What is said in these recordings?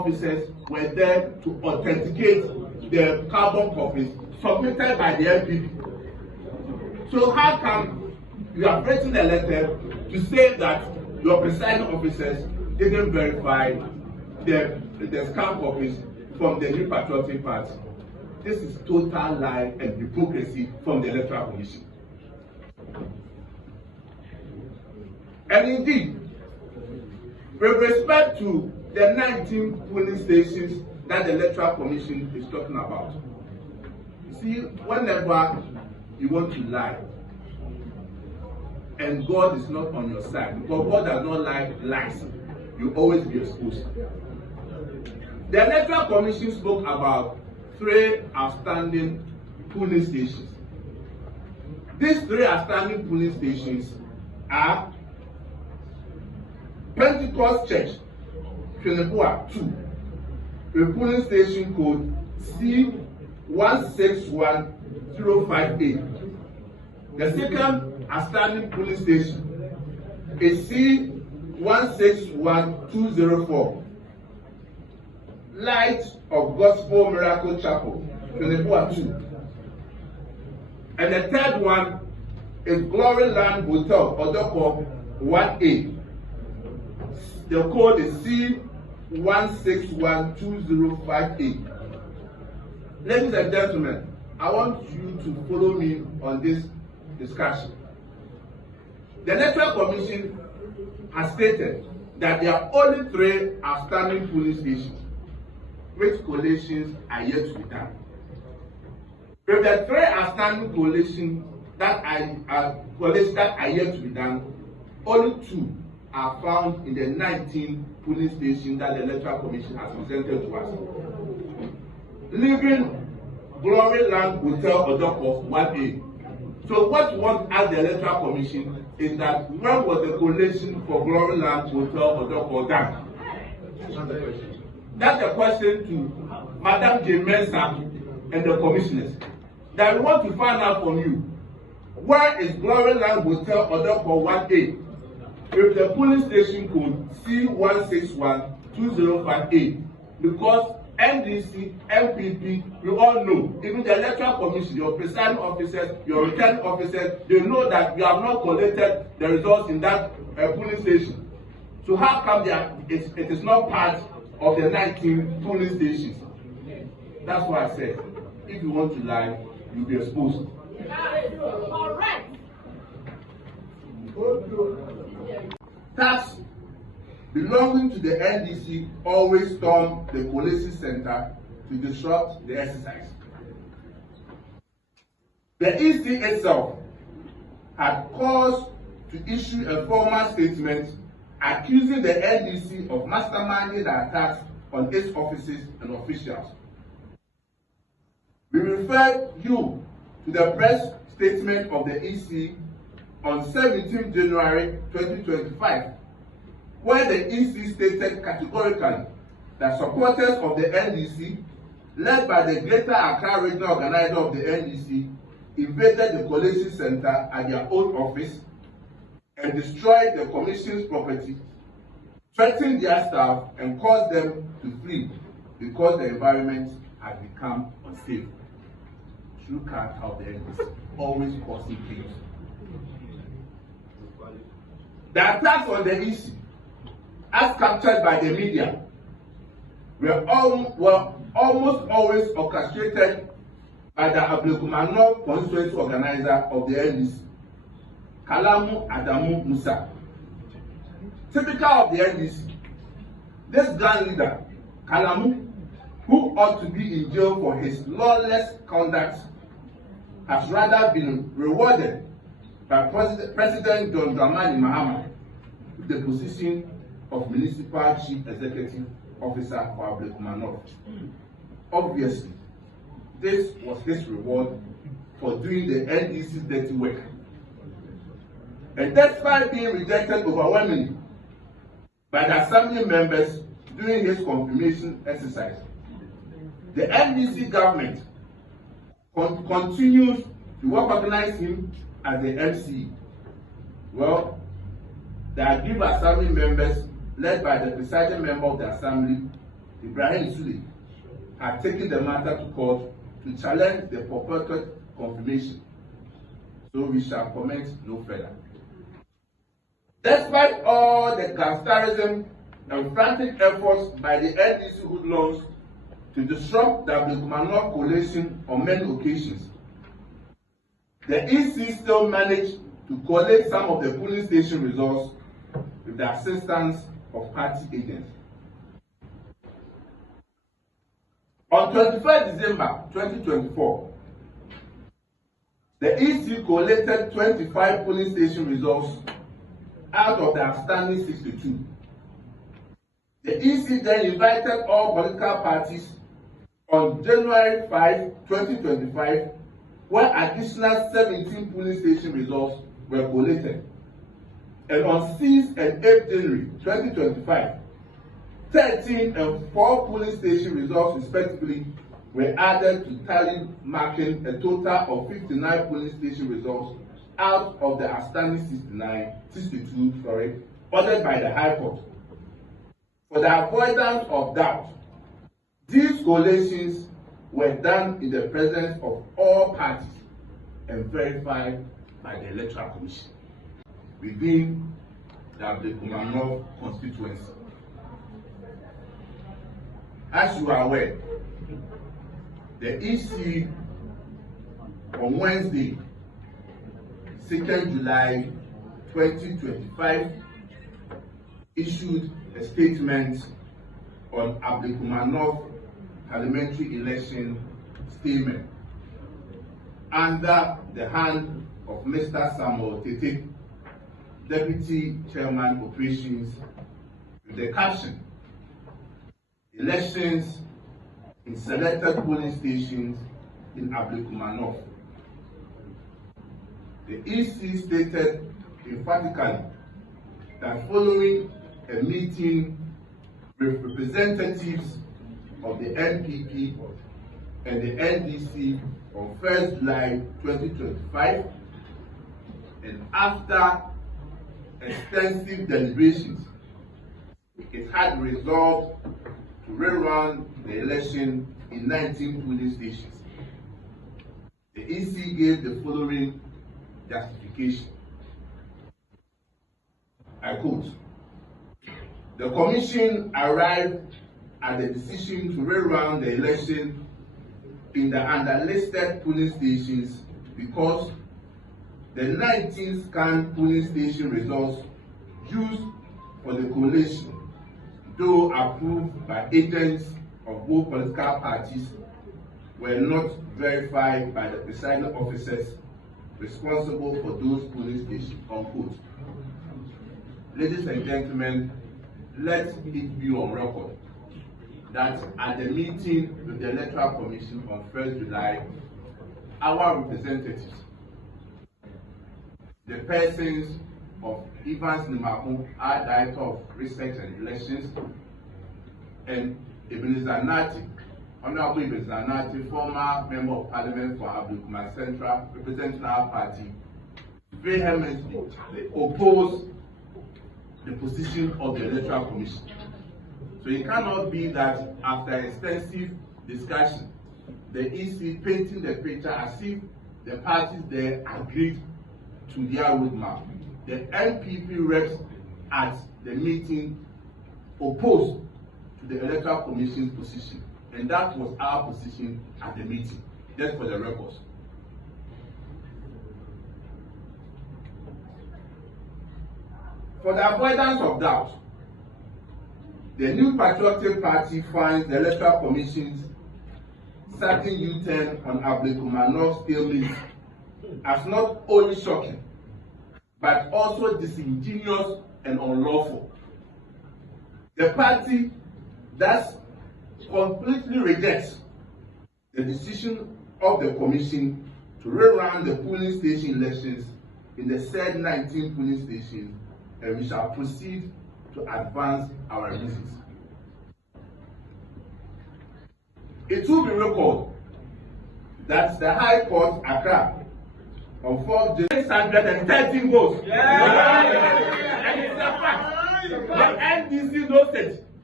officers were there to authenticate the carbon copies submitted by the NPP. So how come you have written a letter to say that your presiding officers didn't verify the scam copies from the New Patriotic Party? This is total lie and hypocrisy from the Electoral Commission. And indeed, with respect to the 19 polling stations that the Electoral Commission is talking about, you see, whenever you want to lie, and God is not on your side, because God does not like lies, you always be exposed. The Electoral Commission spoke about 3 outstanding polling stations. These 3 outstanding polling stations are Pentecost Church, Frimpong 2, a polling station code C161058. The second outstanding polling station is C161204, Light of Gospel Miracle Chapel, Frimpong 2. And the third one is Glory Land Hotel, Odoko 1A. The code is C161208. Ladies and gentlemen, I want you to follow me on this discussion. The Electoral Commission has stated that there are only 3 outstanding polling stations, which collations are yet to be done. With the 3 outstanding collations that are yet to be done, only 2 are found in the 19 polling stations that the Electoral Commission has presented to us, leaving Glory Land Hotel Odoko 1A. So what we want to ask the Electoral Commission is that when was the collation for Glory Land Hotel Odoko done? That's a question to Madam J. Mensah and the commissioners. That we want to find out from you, where is Glory Land Hotel Odoko 1A? With the polling station code C161208, because NDC, NPP, we all know, even the Electoral Commission, your presiding officers, your returning officers, they know that you have not collected the results in that polling station. So how come it is not part of the 19 polling stations? That's why I said, if you want to lie, you'll be exposed. Correct. Tax belonging to the NDC always storm the collation center to disrupt the exercise. The EC itself had cause to issue a formal statement accusing the NDC of masterminding the attacks on its offices and officials. We refer you to the press statement of the EC on 17 January 2025, where the EC stated categorically that supporters of the NDC, led by the Greater Accra Regional Organizer of the NDC, invaded the collation center at their own office and destroyed the commission's property, threatened their staff, and caused them to flee because the environment had become unsafe. True character of the NDC, always causing things. The attacks on the EC, as captured by the media, were almost always orchestrated by the Ablekuma North constituency organizer of the NDC, Kalamu Adamu Musa. Typical of the NDC, this gang leader, Kalamu, who ought to be in jail for his lawless conduct, has rather been rewarded by President John Dramani Mahama with the position of Municipal Chief Executive Officer for Ablekuma North. Obviously, this was his reward for doing the NDC's dirty work. And despite being rejected overwhelmingly by the assembly members during his confirmation exercise, the NDC government continues to recognize him as the MC. Well, the aggrieved assembly members, led by the presiding member of the assembly, Ibrahim Sule, had taken the matter to court to challenge the purported confirmation, so we shall comment no further. Despite all the gangsterism and frantic efforts by the NDC hoodlums to disrupt the Ablekuma North coalition on many occasions, the EC still managed to collect some of the polling station results with the assistance of party agents. On 21st December 2024, the EC collected 25 polling station results out of the outstanding 62. The EC then invited all political parties on January 5, 2025, where additional 17 polling station results were collated. And on 6 and 8 January 2025, 13 and 4 polling station results respectively were added to tally, marking a total of 59 polling station results out of the outstanding 62 ordered by the High Court. For the avoidance of doubt, these collations were done in the presence of all parties and verified by the Electoral Commission within the Ablekuma North constituency. As you are aware, the EC on Wednesday, 2nd July 2025, issued a statement on Ablekuma North parliamentary election statement under the hand of Mr. Samuel Tete, Deputy Chairman Operations, with the caption, "Elections in selected polling stations in Ablekuma North." The EC stated emphatically that following a meeting with representatives of the NPP and the NDC on 1st July 2025, and after extensive deliberations, it had resolved to rerun the election in 19 polling stations. The EC gave the following justification. I quote, "The Commission arrived at the decision to rerun the election in the underlisted polling stations because the 19 scanned polling station results used for the coalition, though approved by agents of both political parties, were not verified by the presiding officers responsible for those polling stations." Unquote. Ladies and gentlemen, let it be on record that at the meeting with the Electoral Commission on 1st July, our representatives, the persons of Evans Nimaku, our Director of Research and Elections, and Ebenezer Nati, Honorable Ebenezer Nati, former Member of Parliament for Ablekuma Central, representing our party, vehemently opposed the position of the Electoral Commission. So it cannot be that after extensive discussion, the EC painting the picture as if the parties there agreed to their roadmap. The NPP reps at the meeting opposed to the Electoral Commission's position, and that was our position at the meeting, just for the records. For the avoidance of doubt, the New Patriotic Party finds the Electoral Commission's sudden U-turn on Ablekuma North stalemate as not only shocking, but also disingenuous and unlawful. The party thus completely rejects the decision of the Commission to rerun the polling station elections in the said 19 polling stations, and we shall proceed to advance our reasons. It will be recalled that the High Court Accra on 4th January 613 votes. And it's a fact. The NDC knows it.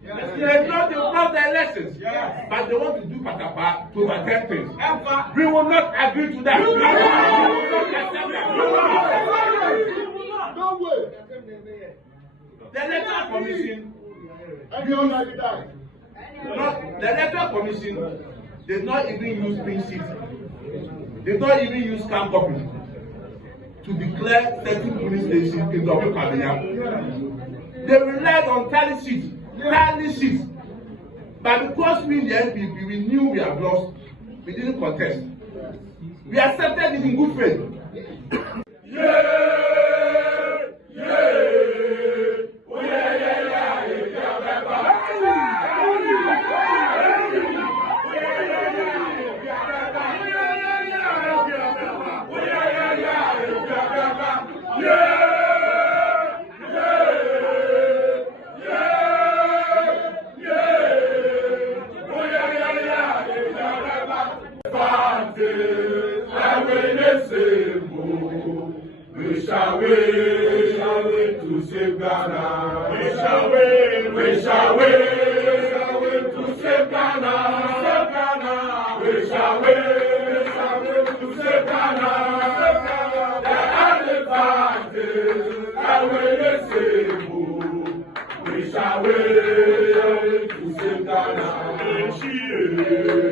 They know they lost the elections, but they want to do patapa to overturn things. We will not agree to that. We will not accept that. No way. The electoral commission. The electoral commission did not even use pink sheets. Did not even use scan copies to declare certain police stations in Ablekuma. They relied on tally sheets. But because we in the NPP, we knew we have lost, we didn't contest. We accepted it in good faith. We shall wait to save Ghana. We shall wait to save Ghana. We shall wait to save Ghana. The elephant is we shall wait to save Ghana.